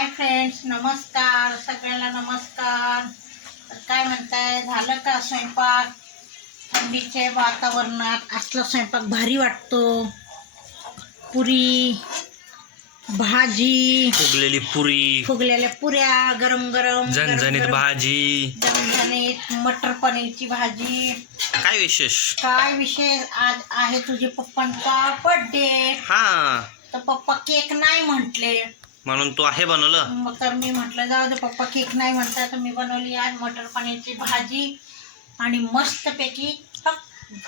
Hi friends नमस्कार सगळ्यांना नमस्कार. तर काय म्हणताय झालं का स्वयंपाक? थंडीचे वातावरणात असला स्वयंपाक भारी वाटतो. पुरी भाजी फुगलेली पुरी फुगलेल्या पुऱ्या गरम गरम झणझणीत गरम- भाजी. झणझणीत मटर पनीरची भाजी. काय विशेष? काय विशेष आज आहे तुझे पप्पांचा बर्थडे हा. तर पप्पा केक नाही म्हटले. म्हणून तू आहे बनवलं? मग तर मी म्हटलं जाऊ दे पप्पा केक नाही म्हणता तर मी बनवली आज मटर पनीरची भाजी आणि मस्तपैकी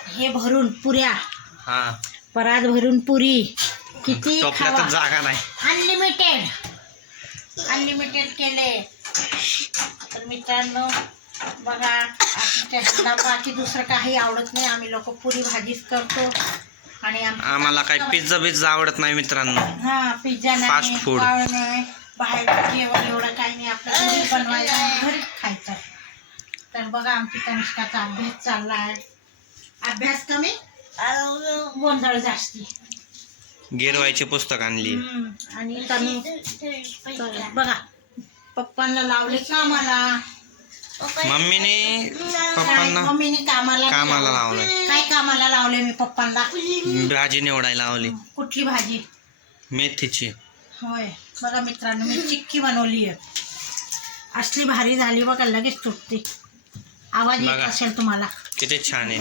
हे भरून पुऱ्या. हा. परात भरून पुरी. किती जागा नाही. अनलिमिटेड अनलिमिटेड केले. तर मित्रांनो बघा आमच्या बाकी दुसरं काही आवडत नाही. आम्ही लोक पुरी भाजीच करतो. आणि आम्हाला काय पिझ्झा बिझ्झा आवडत नाही मित्रांनो. हा पिझ्झा नाही नाही बाहेर जेवण एवढं काही नाही आपलं घरी बनवायचं खायचं. तर बघा आमची अभ्यास चालला आहे अभ्यास कमी? गोंधळ जास्ती. गिरवायची पुस्तक आणली. आणि बघा पप्पांना लावले कामाला मम्मीने पप्पांना मम्मीने कामाला कामाला लावले. लावलंय. काय कामाला लावले मी पप्पांना? भाजी निवडायला लावली. कुठली भाजी? मेथीची. होय. बघा मित्रांनो मी चिक्की बनवली आहे असली भारी झाली बघा लगेच तुटते. आवाज येत बघा. असेल तुम्हाला. किती छान आहे.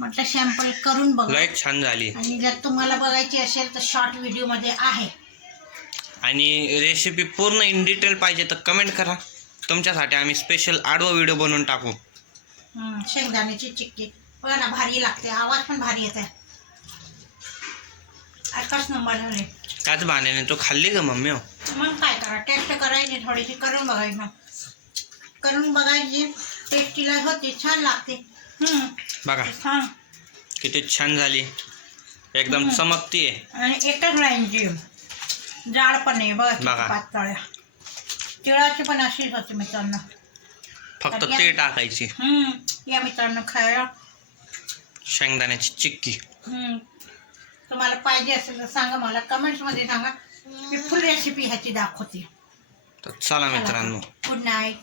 म्हटलं सॅम्पल करून बघा. लय छान झाली. आणि जर तुम्हाला बघायची असेल तर शॉर्ट व्हिडिओमध्ये आहे. आणि रेसिपी पूर्ण इन डिटेल पाहिजे तर कमेंट करा. तुमच्यासाठी आम्ही स्पेशल आडवा व्हिडिओ बनवून टाकू. हम्म, शेंगदाण्याची चिक्की. बघा ना भारी लागते. आवाज पण भारी येत आकाश नंबर झाले. त्याच बहाण्याने तो खाल्ली का मम्मी हो? मग काय करा टेस्ट करायची थोडीशी करून बघायची मग. करून बघायची टेस्टीला होती छान लागते. हम्म, बघा. छान किती छान झाली. एकदम चमकती आहे आणि एकच लाईनची जाड पण आहे. बघा किती बघा. पातळ आहे. तिळाची पण अशीच होती मित्रांनो. फक्त ते टाकायची. हम्म, या मित्रांनो खायला. शेंगदाण्याची चिक्की. हम्म. तुम्हाला पाहिजे असेल तर सांगा मला कमेंट्समध्ये सांगा. मी फुल रेसिपी ह्याची दाखवते. तर चला मित्रांनो. Good night